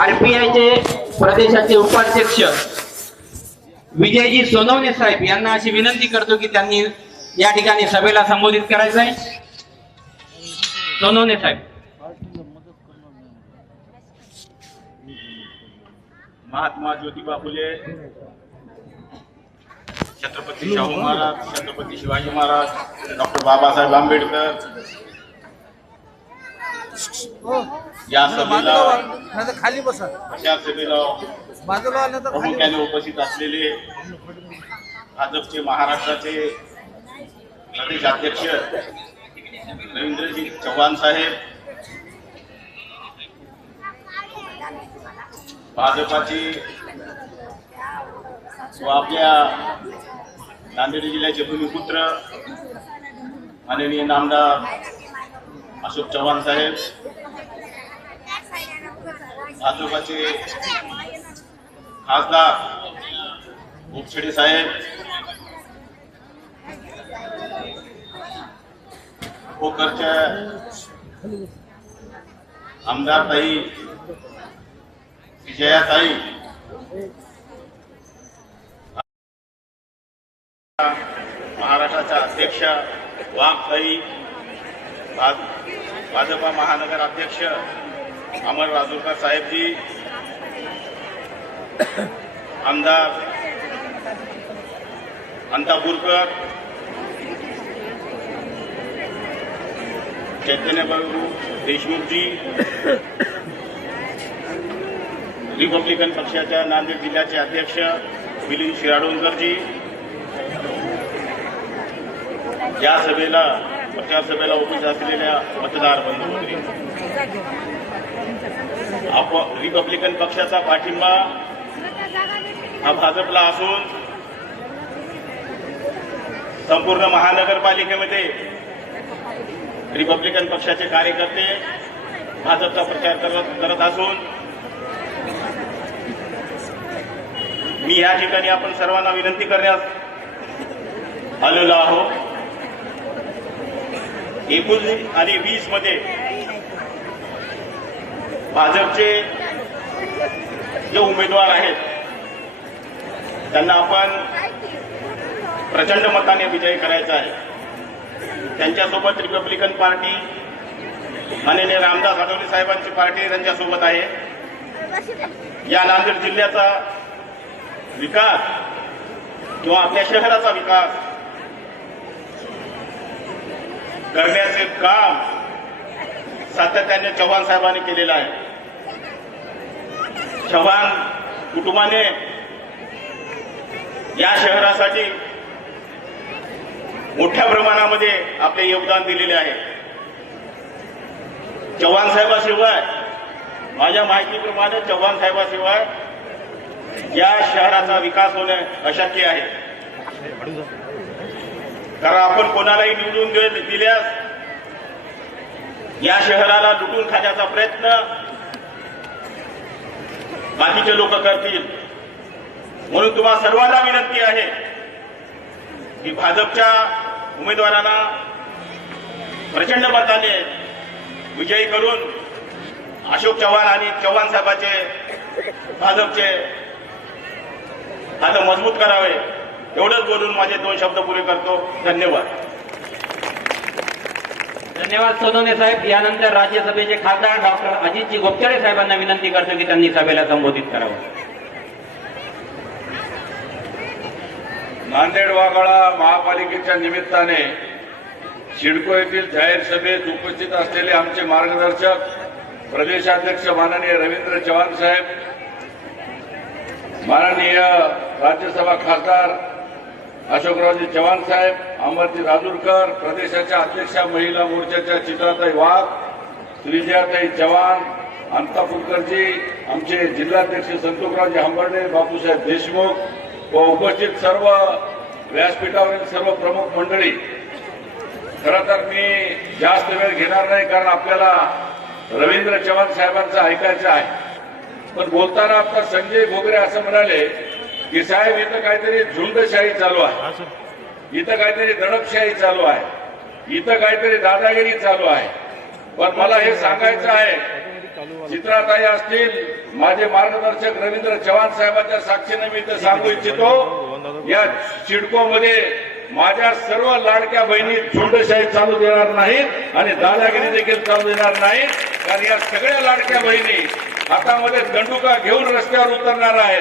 आरपीआयचे प्रदेशाचे उपाध्यक्ष विजयजी सोनवणे साहेब यांना अशी विनंती करतो की त्यांनी या ठिकाणी सभेला संबोधित करायचं आहे. सोनवणे साहेब. महात्मा ज्योतिबा फुले छत्रपती शाहू महाराज छत्रपती शिवाजी महाराज डॉक्टर बाबासाहेब आंबेडकर. या सभेला खाली बसा. या सभेला बाजूला प्रामुख्याने उपस्थित असलेले भाजपचे महाराष्ट्राचे प्रदेशाध्यक्ष रवींद्रजी चव्हाण साहेब भाजपाचे व आपल्या नांदेड जिल्ह्याचे भूमिपुत्र माननीय नामदार अशोक चव्हाण साहेब भाजपाचे खासदार उपछडे साहेब भोकरच्या आमदार ताई विजयाताई महाराष्ट्राच्या अध्यक्ष वाघताई भाज- भाजपा महानगर अध्यक्ष अमर राजूरकर साहेबजी आमदार अंतापूरकर चैतन्य बाबू देशमुखजी रिपब्लिकन पक्षाच्या नांदेड जिल्ह्याचे अध्यक्ष मिलिंद शिराडोणकरजी या सभेला प्रचार सभेला उपस्थित असलेल्या मतदार बंधू रिपब्लिकन पक्षाचा पाठिंबा हा भाजपला असून संपूर्ण महानगरपालिकेमध्ये रिपब्लिकन पक्षाचे कार्यकर्ते भाजपचा प्रचार करत करत असून मी या ठिकाणी आपण सर्वांना विनंती करण्यास आलेलो आहो एकोणीस आणि वीसमध्ये भाजपचे जे उमेदवार आहेत त्यांना आपण प्रचंड मताने विजय करायचा आहे. त्यांच्यासोबत रिपब्लिकन पार्टी माननीय रामदास आठवले साहेबांची पार्टी त्यांच्यासोबत आहे. या नांदेड जिल्ह्याचा विकास किंवा आपल्या शहराचा विकास करण्याचे काम सातत्याने चव्हाण साहेबांनी केलेलं आहे. चव्हाण कुटुंबाने या शहरासाठी मोठ्या प्रमाणामध्ये आपले योगदान दिलेले आहे. चव्हाण साहेबाशिवाय माझ्या माहितीप्रमाणे चव्हाण साहेबाशिवाय या शहराचा विकास होणे अशक्य आहे. कारण आपण कोणालाही निवडून दिल्यास या शहराला लुटून खाण्याचा प्रयत्न बाकीचे लोक करतील. म्हणून तुम्हा सर्वांना विनंती आहे की भाजपच्या उमेदवारांना प्रचंड मताने विजयी करून अशोक चव्हाण आणि चव्हाण साहेबाचे भाजपचे आता मजबूत करावे. एवढंच बोलून माझे दोन शब्द पुरे करतो. धन्यवाद. धन्यवाद सोनवणे साहेब. यानंतर राज्यसभेचे खासदार डॉक्टर अजितजी गोपचाळे साहेबांना विनंती करतो की त्यांनी सभेला संबोधित करावं. नांदेड वाघाळा महापालिकेच्या निमित्ताने सिडको येथील जाहीर सभेत उपस्थित असलेले आमचे मार्गदर्शक प्रदेशाध्यक्ष माननीय रवींद्र चव्हाण साहेब माननीय राज्यसभा खासदार अशोकरावजी चव्हाण साहेब अमरजी राजूरकर प्रदेशाच्या अध्यक्षा महिला मोर्चाच्या चित्राताई वाघ श्रीजयाताई चव्हाण अंतापूरकरजी आमचे जिल्हाध्यक्ष संतोषरावजी हंबर्डे बापूसाहेब देशमुख व उपस्थित सर्व व्यासपीठावरील सर्व प्रमुख मंडळी. खरं तर मी जास्त वेळ घेणार नाही कारण आपल्याला रवींद्र चव्हाण साहेबांचं ऐकायचं आहे. पण बोलताना आता संजय भोगरे असं म्हणाले की साहेब इथं काहीतरी झुंडशाही चालू आहे. इथं काहीतरी दडपशाही चालू आहे. इथं काहीतरी दादागिरी चालू आहे. पण मला हे सांगायचं आहे चित्राताई असतील माझे मार्गदर्शक रवींद्र चव्हाण साहेबांच्या साक्षीने मी इथं सांगू इच्छितो या सिडकोमध्ये माझ्या सर्व लाडक्या बहिणी झुंडशाही चालू देणार नाहीत आणि दादागिरी देखील चालू देणार नाहीत. कारण या सगळ्या लाडक्या बहिणी हातामध्ये दंडुका घेऊन रस्त्यावर उतरणार आहेत.